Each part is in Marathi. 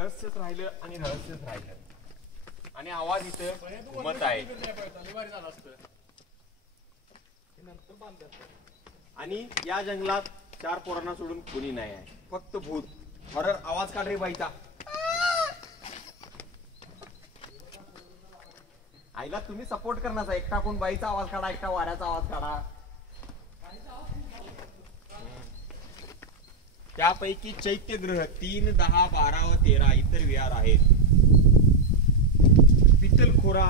रहस्यच राहिलं आणि रहस्यच राहिलं आणि आवाज इथं घुमत आहे आणि या जंगलात 4 पोरांना सोडून कोणी नाही आहे, फक्त भूत. हॉरर आवाज काढ रे बाईचा. आईला तुम्ही सपोर्ट करण्याचा, एकटा कोण बाईचा आवाज काढा, एकटा वाऱ्याचा आवाज काढा. त्यापैकी चैत्यग्रह 3, 10, 12 व 13 इतर विहार आहेत. पितलखोरा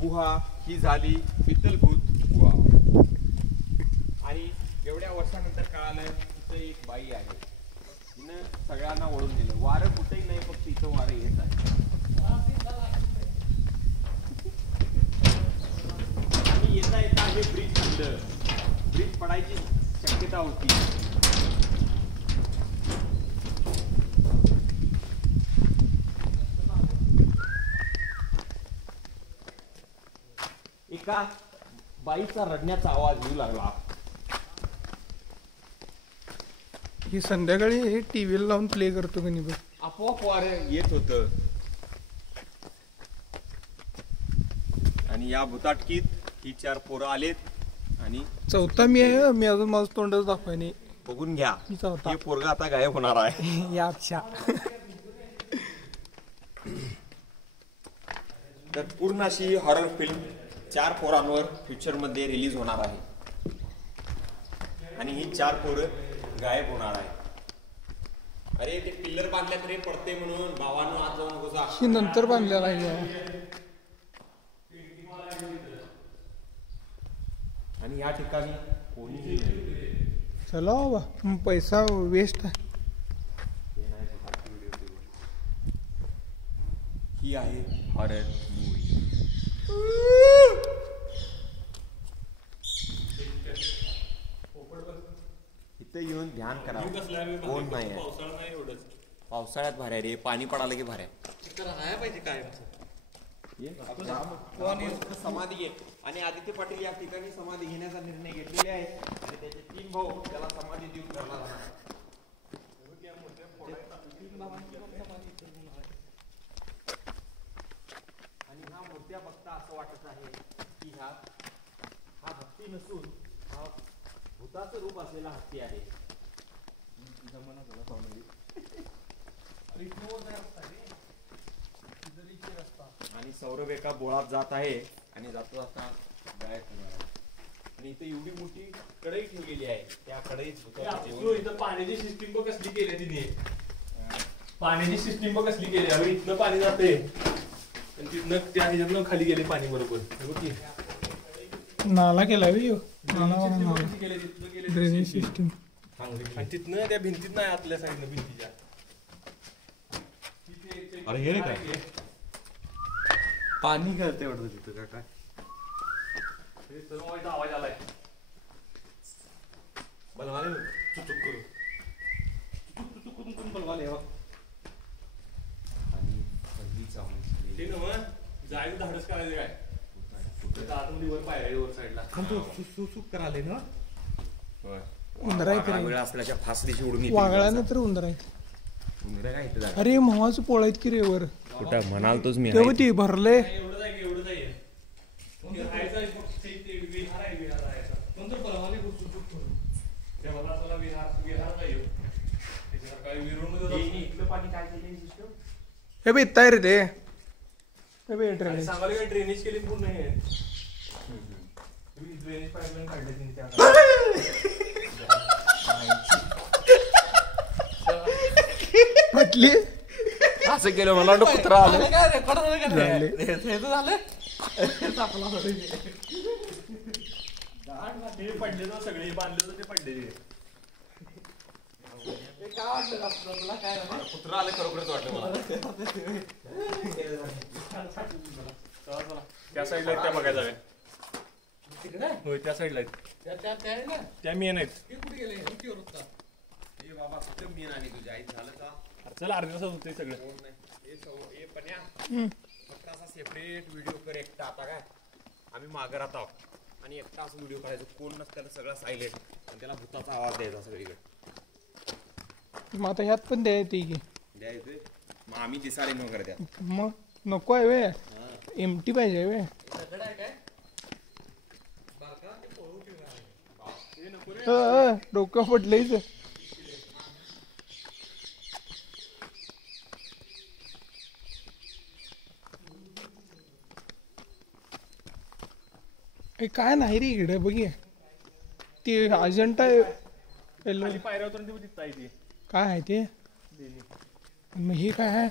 गुहा ही झाली पितलभूत गुहा. आणि एवढ्या वर्षानंतर कळालं तिथं एक बाई आहे, तिनं सगळ्यांना ओढून दिलं. वारं कुठेही नाही, फक्त इथं वारं येत आहे. आणि येता येता हे ब्रिज पडलं. ब्रिज पडायची शक्यता होती. एका बाईचा रडण्याचा आवाज येऊ लागला. ही संध्याकाळी टीव्हीला लावून प्ले करतो का नाही बघ. आपोआप वारं येत होत आणि या भुताटकीत ही 4 पोरं आलेत आणि चौथा मी आहे. मी अजून माझं तोंडच दाखवाय नाही. बघून घ्या, मी चौथा. हे पोरगा आता गायब होणार आहे. या अच्छा. तर पूर्ण अशी हॉरर फिल्म 4 पोरांवर फ्युचर मध्ये रिलीज होणार आहे आणि ही 4 पोरं गायब होणार आहे. अरे ते पिल्लर बांधल्यात रे पडते म्हणून, भावानं आत जाऊन नकोसा. ही नंतर बांधलेला आहे. आणि या ठिकाणी कोणीही चला बाबा, पैसा वेस्ट आहे. ही आहे हॉरर मूवी. इथं येऊन ध्यान करा, कोण नाही आहे. पावसाळ्यात भाऱ्या रे, पाणी पडालं की भाऱ्या पाहिजे काय समाधी घे. आणि आदित्य पाटील या ठिकाणी समाधी घेण्याचा निर्णय घेतलेला आहे आणि त्याचे 3 भाऊ त्याला समाधी देऊन करणार आहे. आणि ह्या मूर्त्या बघता असं वाटत आहे की हा हत्ती नसून हा भूताचं रूप असलेला हत्ती आहे. आणि सौरभ एका बोळात जात आहे आणि जाता जाता गायब होणार आहे. आणि इथं एवढी मोठी कढई ठेवलेली आहे, त्या कढईत इथं पाण्याची सिस्टीम बघ कसली केली तिने. पाण्याची सिस्टीम बघ कसली केली. अगं इथनं पाणी जाते आणि तिथनं त्या ह्याच्यातनं खाली गेले पाणी बरोबर. नाला केला ड्रेनेज सिस्टीम. आणि तिथनं त्या भिंतीत नाही, आतल्या साईडनं भिंतीच्या. अरे हे काय पाणी करते वाटतं तिथं काय आवाज आलाय. बलवाले चुचुक करू चुचुक करून बलवाले. आणि ते ना मग जायचं धाडस करायचं काय आतमध्ये वर पायऱ्या वर साईडला सुसुक कराले ना. उंदरा वेळ असल्याच्या फासलीची उडून वागळानं तर उंदरा आहेत. अरे महाच पोळ आहेत की रे वर. कुठं म्हणाल तोच मी तेव्हा ती भरले. एवढं जाय एवढं जाय विहार आहे. विहार आहे कोणतं बलवाले त्या बलवाला विहार जाईल. इथलं पाणी काय केलं सिस्टम हे बे इथं आहे रे ते. हे बे ड्रेनेज सांगायला काय ड्रेनेज केली पूर्ण आहे. ड्रेनेज पाईपलाईन काढले तिने त्या म्हटली असं केलं मला वाटतं कुत्रा आलं. पडले तर सगळे बांधले तर ते पडले. कुत्रा आलं खरोखरच वाटलं मला. त्या साईडला त्या बघायला जाऊया. होय त्या साईडला त्या मेन आहेत. बाबा कुठं मेन आणि तुझ्या आई झालं का. चला अर्ध्या तासात होते सगळं. फक्त असा सेपरेट व्हिडिओ कर एकटा. आता काय आम्ही मागं राहत आहोत आणि एकटा असं व्हिडिओ करायचं, कोण नसताना सगळं सायलेंट आणि त्याला भूताचा आवाज द्यायचा सगळीकडे. मग आता ह्यात पण द्यायची की द्यायचं. मग आम्ही दिसाले न करत्यात. मग नको आहे वे एमटी पाहिजे वे डोकं पडलंयच. काय नाही रे इकडे बघी ते अजंठा खाली पायऱ्या उतरून ती दिसत आहे ती काय आहे ते. मग हे काय आहे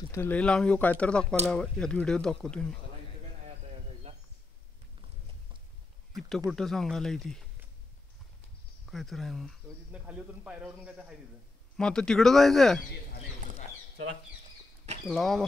तिथं लई लांब येऊ काय तर दाखवायला यात व्हिडिओ दाखवतो मी. इथं कुठं सांगायला ती काय तर आहे म्हणून. तिथनं खाली उतरून पायऱ्यावरून काय तर आहे तिथं. मग आता तिकडं जायचं चला चला बाबा.